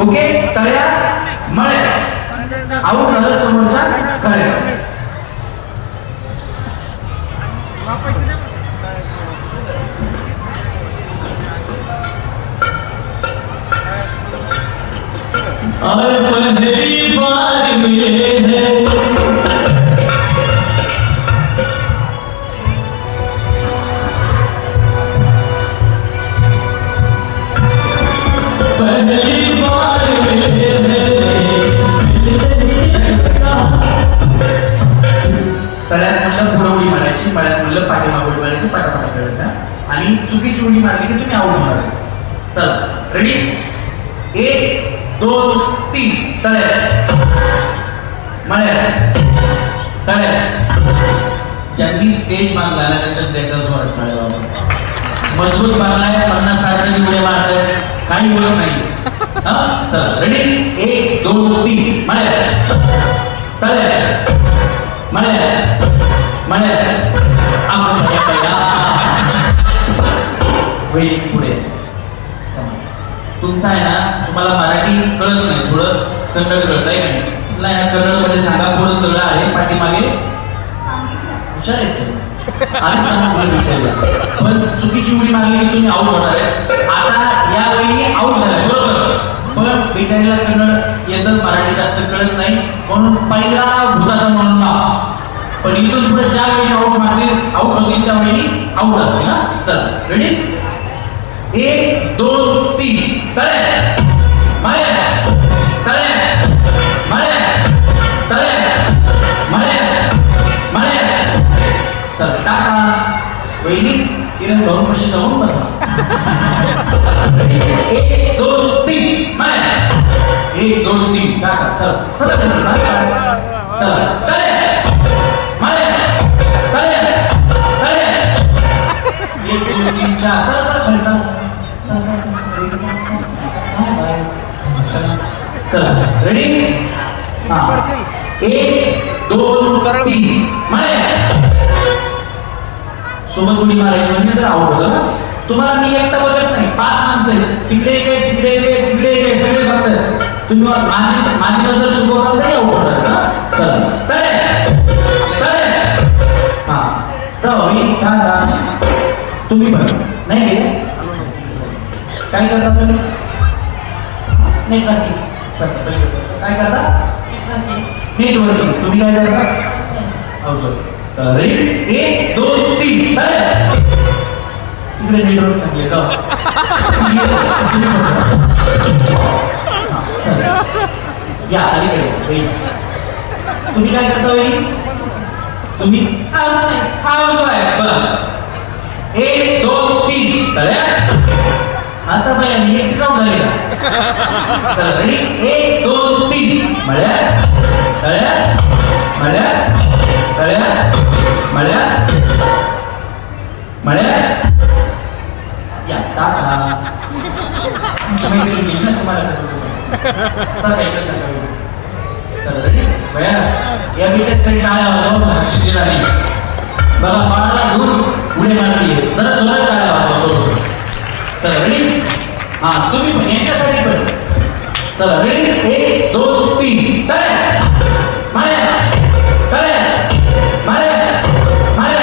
Okay, तळ्या मळ्या out झालं समोरच्या कळ्या. और पहली बार मिले हैं पहली बार मिले हैं तळ्यात म्हणलं पुढं उडी मारायची, मळ्यात म्हणलं पाठीमाग उडी मारायची, पाठापाठा खेळायचा आणि चुकीची उडी मारली की तुम्ही आऊट होणार. चला रेडी, 1 2 3 तळ्या मळ्या तळ्या. ज्यांनी स्टेज बांधला ना त्यांच्यासाठी एकदा जोरात टाळ्या वाजवा. मजबूत बांधलाय, 50-60 जणी उड्या मारतायत, काही बोलत नाही. हा चला रेडी, 1 2 3 मळ्या तळ्या मळ्या मळ्या. वेळी पुढे तुमचा आहे ना, तुम्हाला मराठी कळत नाही, थोडं कन्नड कळत आहे का नाही? तुला आहे ना कन्नडमध्ये सांगा, पुढं तळ आहे, पाठीमागे हुशार आहेत ते. आधी सांगा पुढे विचारलं, पण चुकीची उडी मारली की तुम्ही आऊट होणार आहे. आता यावेळी आऊट झालाय बरोबर, पण बिचारीला कन्नड येतं, मराठी जास्त कळत नाही, म्हणून पहिला भूताचा म्हणून नाव. पण इथून पुढे ज्या वेळी आऊट मारतील, आऊट होतील त्यावेळी आऊट असते ना. चला रेडी, 1 2 3 तळ्या मळ्या तळ्या मळ्या तळ्या मळ्या मळ्या. चल टाटा. वहिनी किरण भाऊ कशी जाऊन बसा. 1 2 3 मळ्या 1 2 3 टाटा. चल चला चला तळ्या मळ्या तळ्या तळ्या 1 2 3 4 चला चला चला रेडी, 1 2 3 मळ्या. सोबत उडी मारायची म्हणजे तर आऊट होतं ना. तुम्हाला मी एकटा बघत नाही, 5 माणसं आहेत, तिकडे एक आहे, तिकडे एक आहे, तिकडे एक आहे, सगळे बघतायत. तुम्ही माझी नजर चुकवताल तरी आऊट होणार ना. चला तळे तळे. हा जाऊ मी टाटा. तुम्ही पण नाही गेले, काय करता तुम्ही? नेटवर्किंग. काय करता? नेटवर्किंग. तुम्ही काय करता? औषध. चला रेडी, 1 2 3 तळ्या. तिकडे नेटवर्क चांगले, जाऊ. चला या अलीकडे. तुम्ही काय करता वहिनी? तुम्ही हाऊसवाईफ. बरं, 1 2 3 तळ्या. आता बाई मी एक जाऊन झाले का? चला रेडी, 1 2 3 मळ्या तळ्या मळ्या तळ्या मळ्या मळ्या. या टाटा. तुमच्या मैत्रिणी गेली ना, तुम्हाला कसं सर काय कसं काय. चला रेडी बया, या बिचारीसाठी टाळ्या वाजवा. झाशीची राणी बघा, बाळाला घेऊन पुढे मारतीये, जरा जोरात टाळ्या वाजवा. चला रेडी, हा तुम्ही पण यांच्यासाठी पण. चला रेडी, 1 2 3 तळ्या मळ्या तळ्या मळ्या मळ्या.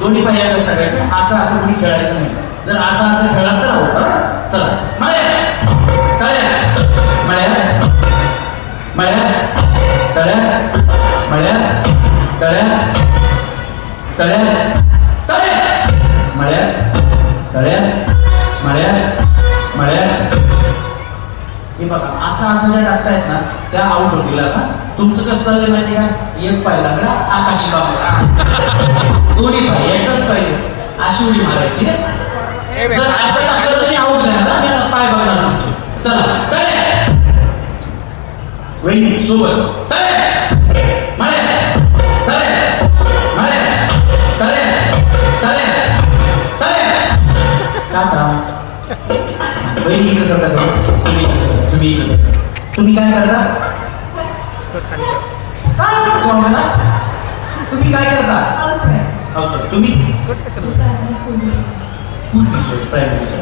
दोन्ही पाय एकच टाकायचे, असं असं कोणी खेळायचं नाही. जर असं असं खेळला तर आहोत. चला मळ्या तळ्या मळ्या मळ्या तळ्या मळ्या तळ्या तळ्या तळ्या मळ्या तळ्या मळ्या मळ्या. हे बघा, असं असं ज्या टाकतायत ना त्या आऊट होतील. आता तुमचं कसं चाललंय माहिती का? एक पाय लागला आकाशी बाबा, दोन्ही पाय एकच पाहिजे, अशी उडी मारायची. जर असं टाकलं तर आऊट नाही ना, मी आता पाय बघणार तुमचे. चला तळ्या वहिनी सोबत तळ्या मळ्या तळ्या मळ्या तळ्या तळ्या तळ्या. टाटा. वहिनी इकडे सरका, तुम्ही इकडे सरका, तुम्ही इकडे सरका. तुम्ही काय करता? तुम्ही काय करता? तुम्ही स्कूल टीचर, प्रायमरी टीचर.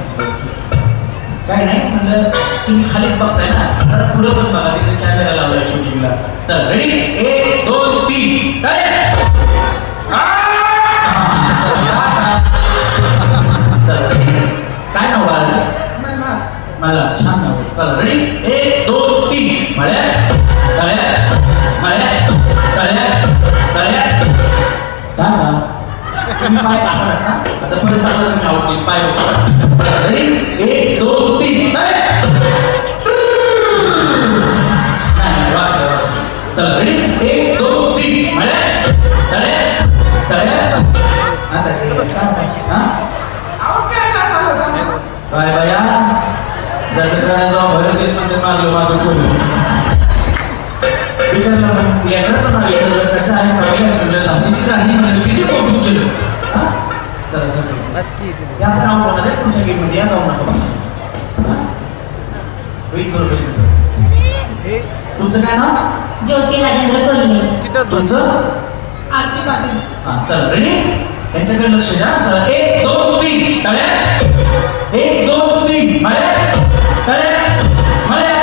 काय नाही म्हणलं तुम्ही खालीच बघताय ना जरा पुढे पण बघा तिथे कॅमेरा लावलाय शूटिंगला चल रेडी 1 2 3 चल रेडी काय नाव बाळाचं मला छान नाव चल रेडी 1 2 3 मळ्या तळ्या मळ्या तळ्या तळ्या टाटा तुम्ही पाय असा ना आता परत टाकलं तुम्ही आवडतील पाय होता रेडी 1 2 3 नाही वाचलं चल रेडी 1 2 3 मळ्या तळ्या तळ्या आता हा बाय बाया ज्याचं करायचं भरत तेच म्हणते मारलं माझं कोण विचारलं लेकराचं नाव विचारलं कसं आहे चांगलं म्हणलं झाशीची राणी म्हणलं किती कौतुक केलं हा चला सर या पण आऊट होणार आहे पुढच्या गेममध्ये या जाऊ नका बसा वेट करू पाहिजे तुमचं काय नाव ज्योती राजेंद्र कोल्हे तुमचं आरती पाटील हा चल रेडी यांच्याकडे लक्ष द्या चला 1 2 3 तळ्या 1 2 3 मळ्या तळ्या मळ्या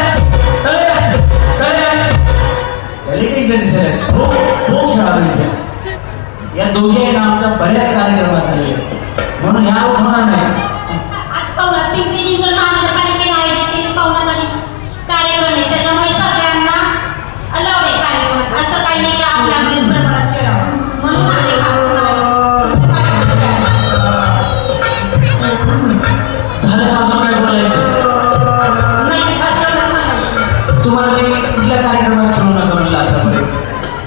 तळ्या तळ्या व्हॅलिडेशन दिसायला हो हो खेळा इथे या दोघे आहेत आमच्या बऱ्याच कार्यक्रमात आलेले म्हणून ह्या होणार नाही आज पावला पिंपरी चिंचवड महानगरपालिकेने आयोजित केले पावलादारी कार्यक्रम आहे त्याच्यामुळे सगळ्यांना अलाउड आहे कार्यक्रमात असं काही नाही की आपल्या आपल्याच प्रमाणात खेळावं म्हणून आले खास झालं का अजून काय बोलायचं नाही बस एवढं सांगायचं तुम्हाला मी कुठल्या कार्यक्रमात खेळू नका म्हणलं आतापर्यंत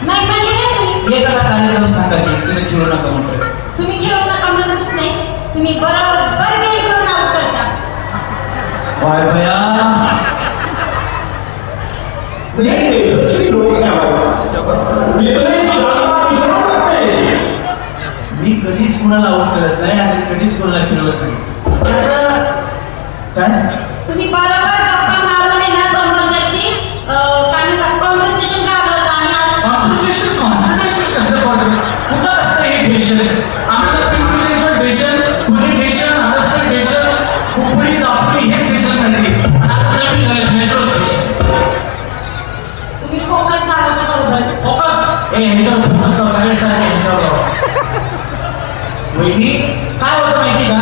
नाही म्हटले नाही तुम्ही एखादा कार्यक्रम सांगा की तुम्ही खेळू नका म्हणतो तुम्ही खेळू नका म्हणतच नाही तुम्ही बरोबर गेम करून आउट करता काय बया मी कधीच कुणाला आउट करत नाही आणि कधीच कुणाला खेळवत नाही त्याचं काय तुम्ही बरोबर गप्पा मारून आहे ना समोरच्याची काय म्हणतात कॉन्व्हर्सेशन घालवता आणि कॉन्ट्रिब्युशन कसलं कॉन्ट्रिब्युशन कुठं असतं हे ढेशन आम्हाला पिंपरीचं ढेशन पुणे ढेशन हडपसर ढेशन कुपडी दापोली हे स्टेशन माहिती आणि आता नवीन झाले मेट्रो स्टेशन तुम्ही फोकस घालवता बरोबर फोकस हे ह्यांच्यावर फोकस लाव सगळे सारखे ह्यांच्यावर वहिनी काय होतं माहिती का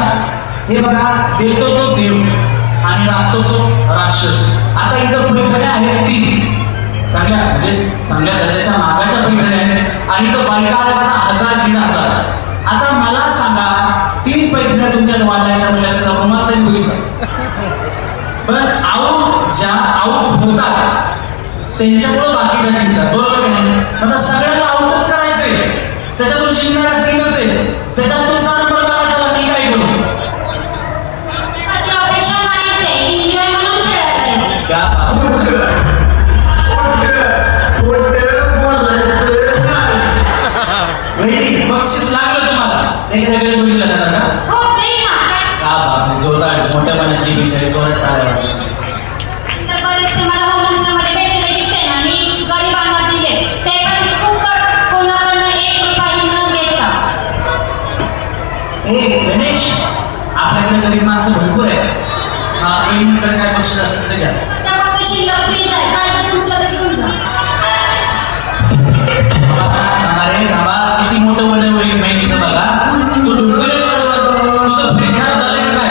हे बघा देतो तो देव आणि राखतो तो राक्षस आता इथं पैठण्या आहेत 3 चांगल्या म्हणजे चांगल्या दर्जाच्या मागाच्या पैठण्या आहेत आणि इथं बायका आल्या ना 1000 3000 आता मला सांगा 3 पैठण्या तुमच्या वाढण्याच्या मुलाचा रुमाल तरी होईल का पण आऊट होतात त्यांच्यामुळं बाकीच्या चिंतात बरोबर की नाही आता सगळ्यांना आऊटच करायचंय त्याच्यातून शिकणाऱ्या 3च आहे त्याच्यात तुमचा नंबर लागला त्याला मी काय करू त्याची अपेक्षा नाहीच आहे एन्जॉय म्हणून खेळायला आहे क्या वहिनी बक्षीस लागलं तुम्हाला वेगवेगळे बघितलं जाणार का हो देईल ना काय का बापरे जोरदार मोठ्या मनाची विषय जोरात टाळ्या वाजवतात. तर बरेचसे मला होमस्टेमध्ये भेटलेले गिफ्ट आहे ना मी गरिबांना दिले ते पण फुकट कोणाकडनं 1 रुपयाही न घेता गणेश आपल्याकडे गरीब माणसं भरपूर आहेत हा बहिणीकडे काय बक्षीस असतं ते घ्या त्या फक्त शिल्लक फ्रीज आहे काय तसं मुलं तर घेऊन जा अरे धाबा किती मोठं बने होईल बहिणीचं बघा तू ढुळकुले तुझं फ्रीज खराब झालंय का काय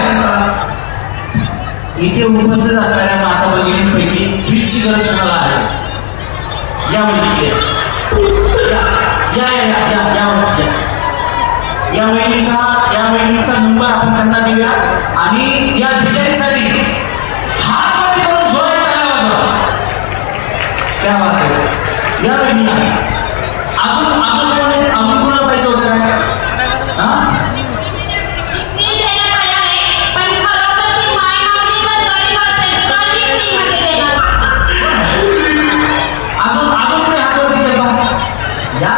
इथे उपस्थित असणाऱ्या माता भगिनींपैकी फ्रीजची गरज कोणाला आहे या वहिनीकडे या वहिनीचा नंबर आपण त्यांना देऊया आणि या बिचारीसाठी हात करून जोरात टाळ्या वाजवा क्या बात आहे या वहिनीला अजून कोणाला पाहिजे होतं काय हा फ्रीज द्यायला तयार आहे पण खरोखर ती माय माऊली जर गरीब असेल तर मी फ्रीमध्ये देणार अजून कोणी हातावरती केला या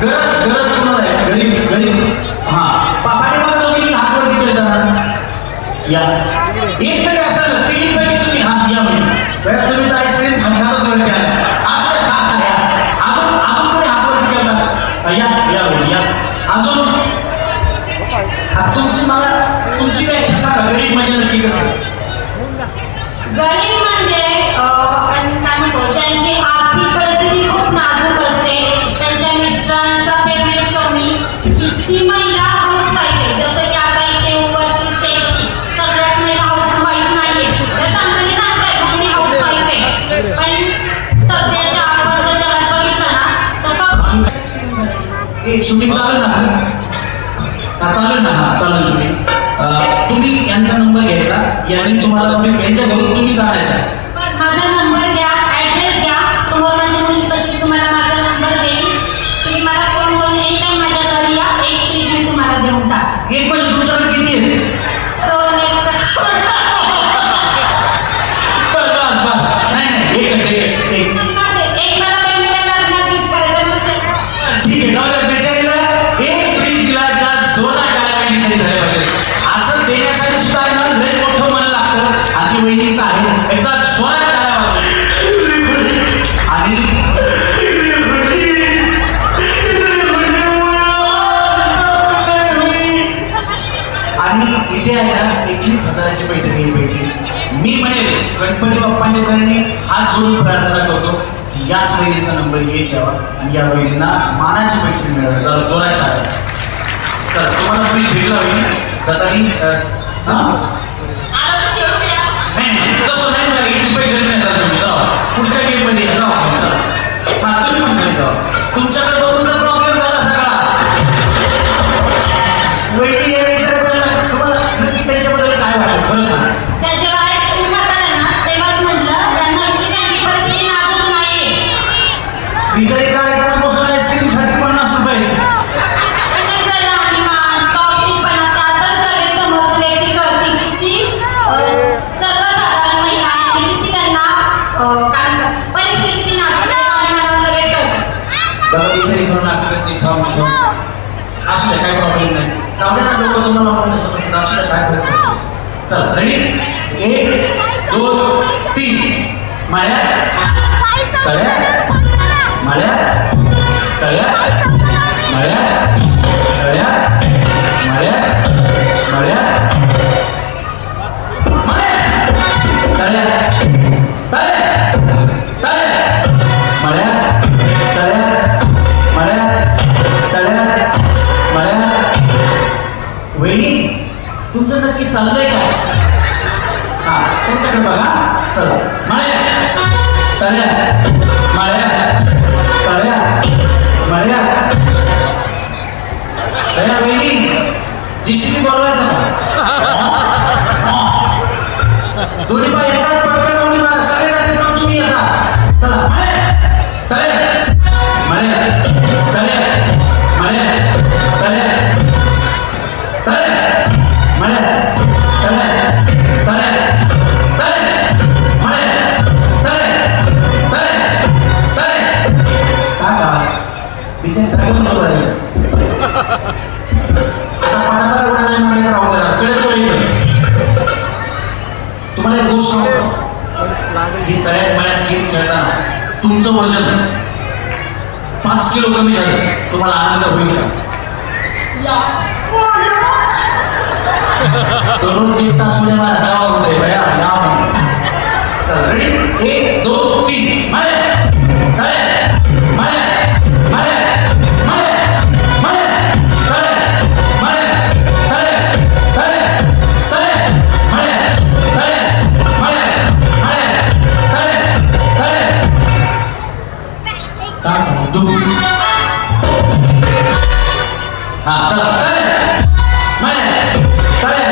गरज कोणाला आहे गरीब हा पाठीमागे दोघी हातावरती केले जाणार या एक तरी असेल 3 पैकी तुम्ही हात या म्हणजे बेटा तुम्ही तर आईस्क्रीम खातच वरती आला असं खात या अजून कोणी हातावरती केला या अजून तुमची व्याख्या सांगा गरीब म्हणजे गरीब म्हणजे आपण काय म्हणतो ज्यांची आर्थिक परिस्थिती खूप नाजूक असते, त्यांच्या मिस्टरांचा पेमेंट कमी. किती महिला हाऊसवाईफ आहे, जसं की आता इथे वर्किंग स्टेट होती, सगळ्याच महिला हाऊसवाईफ नाहीये. त्या सांगताय की मी हाऊसवाईफ आहे, पण सध्याच्या आपण जर जगात बघितलं ना तर फक्त एक शूटिंग चालेल ना? हा चालेल ना, हा चालेल शूटिंग. तुम्ही यांचा नंबर घ्यायचा, यांनी तुम्हाला यांच्या घरून तुम्ही जाण्याचा. माझा नंबर घ्या, ॲड्रेस घ्या, समोर माझ्या मुलीपाशी तुम्हाला माझा नंबर देईन. तुम्ही मला फोन करून एनी टाइम माझ्या घरी या, एक फ्रीज मी तुम्हाला देऊन टाक. एक म्हणजे तुमच्याकडे किती आहे? दोन एक बस बस, नाही नाही, एकच एक मला बहिणीला लग्नात गिफ्ट करायचं म्हणते. ठीक आहे. जाऊ द्या, बिचारीला एक फ्रीज दिला का सोळा टाळ्या काही दिसायला पाहिजे. असं देण्यासाठी सुद्धा आहे ना, लय मोठं मन लागतं. आणि ती वहिनीचं आहे, एकदा 16 टाळ्या वाजवल्या. आणि आणि इथे आहे ना 21,000ची बैठक भेटली. मी म्हणेल गणपती बाप्पांच्या चरणी हात जोडून प्रार्थना करतो की याच बहिणीचा नंबर एक घ्यावा आणि या बहिणींना मानाची बैठक मिळावी. जरा जोरात टाका. चला, तुम्हाला फ्रीज भेटला होईल जातानी. आलं तर जेवून द्या. नाही तसं नाही, मला इथली बैठक नाही झालं. तुम्ही जावा पुढच्या गेममध्ये या, जावा. चला, हा तुम्ही पण खाली जावा. तुमच्याकडे बघून तर प्रॉब्लेम झाला सगळा. वहिनी या विचारायला तुम्हाला नक्की त्यांच्याबद्दल काय वाटलं खरं सांगा. त्याच्या वेळेस तुम्ही खाताना ना तेव्हाच म्हटलं त्यांना की त्यांची परिस्थिती नाजूक नाहीये. बिचारी कार्यक्रमापासून आईस्क्रीम खाती 50 रुपयाची. पण ते जर अभिमान, टॉपटीपणा त्यातच लगेच समोरची व्यक्ती कळते किती सर्वसाधारण महिला आहे आणि किती त्यांना काय म्हणतात परिस्थिती किती नाजूक आहे आणि मला लगेच कळतं. बघा बिचारी करून असं करते, थांब असू द्या, काही प्रॉब्लेम नाही. जाऊ द्या ना, लोक तुम्हाला म्हणून समजतात. असू द्या, काय प्रयत्न करतो. चला रेडी, 1 2 3. माळ्या तळ्या, माळ्या तळ्या, माळ्या तळ्या, माळ्या माळ्या माळ्या तळ्या, तळ्या तळ्या, माळ्या तळ्या, माळ्या तळ्या, माळ्या. वहिनी तुमचं नक्की चाललंय काय? हा, त्यांच्याकडे बघा. चला, माळ्या तळ्या, माळ्या तळ्या, माळ्या तळ्या. वहिनी जीसीबी बोलवायचा का? दोन्ही पाय येतात पटकन, दोन्ही पाय सगळे जाते पण तुम्ही येता. चला, माळ्या तळ्या, माळ्या तळ्या, माळ्या तळ्या, तळ्या, माळ्या तळ्या, तळ्या, तळ्या, माळ्या तळ्या, तळ्या, तळ्या. काका बिचारी जागेवर सुरू आहे. आता पाटापाटा उडा नाही म्हणे राहू द्या, कडेच वेळी. तुम्हाला एक गोष्ट सांगतो, ही तळ्यात मळ्यात गेम खेळताना तुमचं वजन 5 किलो कमी झालं, तुम्हाला आनंद होईल का? दररोज 1 तास उड्या मारा, जावा होते भया. चला रेडी, 1 2 3. माळ्या तळ्या, माळ्या माळ्या, माळ्या माळ्या तळ्या, माळ्या तळ्या, तळ्या तळ्या, माळ्या तळ्या, माळ्या माळ्या तळ्या, तळ्या. टाक दू. हा चला, तळ्या, माळ्या तळ्या,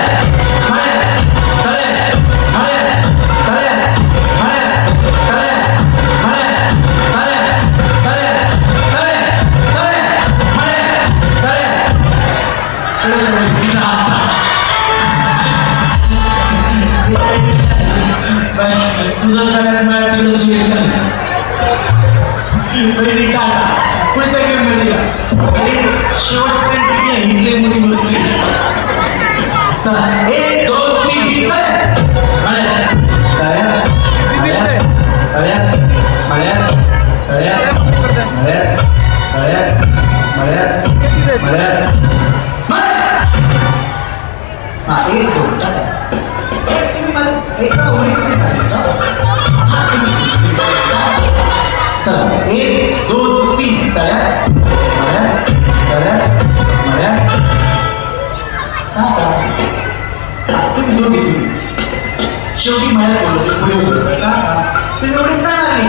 माळ्या तळ्या, माळ्या तळ्या, माळ्या तळ्या, माळ्या तळ्या, तळ्या, तळ्या, तळ्या, माळ्या तळ्या. तुझं तळ्यात माळ्या तिकडे सुरू पहिली टाटा. पुढच्या गेममध्ये या. शेवटपर्यंत टिकल्या हीच लई मोठी गोष्ट आहे. चला, 1 2 3. तळ्या, तळ्या, तळ्या, तळ्या, तळ्या, तळ्या, तळ्या, तळ्या, तळ्या, तळ्या, तळ्या. हा 1 2 टाटा. तुम्ही मला एकदा ओळीच नाही चला 1 2 3 तळ्यात मळ्यात तळ्यात मळ्यात तुम्ही दोघे तुम्ही शेवटी मळ्यात बोलतो पुढे उभं का तुम्ही एवढीच नाही मारली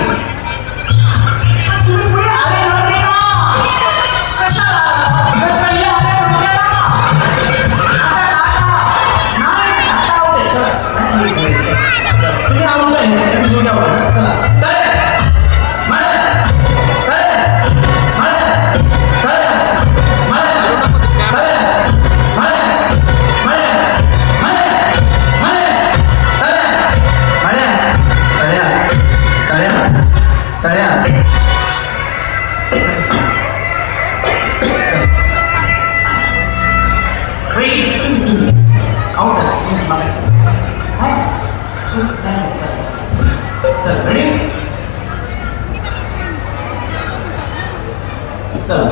तुम्ही पुढे आले नव्हते ना कशाला पहिले आले नव्हते ना आता आवडेल चला तुम्ही आवडत आहे तुम्ही दोघे आवडत चला तळ्यात मळ्यात तळ्यात मळ्यात तळ्यात मळ्यात तळ्यात मळ्यात मळ्यात मळ्यात मळ्यात तळ्यात मळ्यात तळ्यात तळ्यात तळ्यात Wait, तुम्ही आऊट झाला तुम्ही मागायचं चल रेडी चल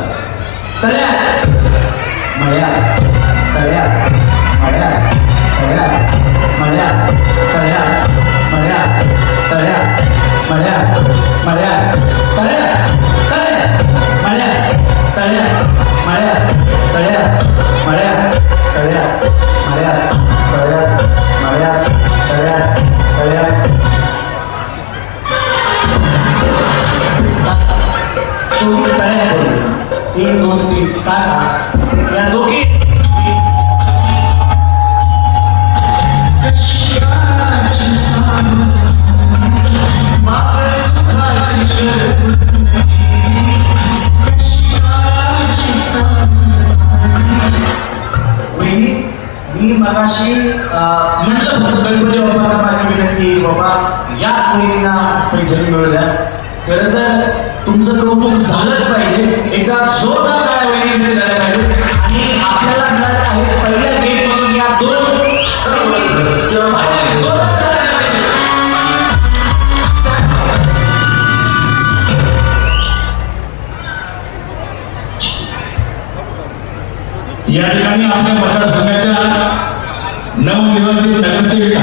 तळ्यात मळ्यात तळ्यात मळ्यात तळ्यात मळ्यात तळ्यात मळ्यात तळ्यात मळ्यात मळ्यात तळ्यात तळ्यात मळ्यात तळ्यात मळ्यात तळ्यात मळ्यात तळ्यात मळ्यात तळ्यात मळ्यात तळ्यात तळ्यात शेवटी तळ्यात 1 2 3 टाटा या दोघी वहिनी मी मगाशी म्हटलं फक्त गणपती बाप्पांना माझी विनंती बाबा याच वहिनींना पैठणी मिळू द्या खरं तर तुमचं कौतुक झालंच पाहिजे एकदा जोरदार काय वहिनीसाठी झालं पाहिजे आणि आपल्याला मिळालं आहे पहिल्या गेम मधून या 2 किंवा फायनली जोरदार करायला पाहिजे या ठिकाणी आपल्या मतदारसंघाच्या नवनिर्वाचित नगरसेविका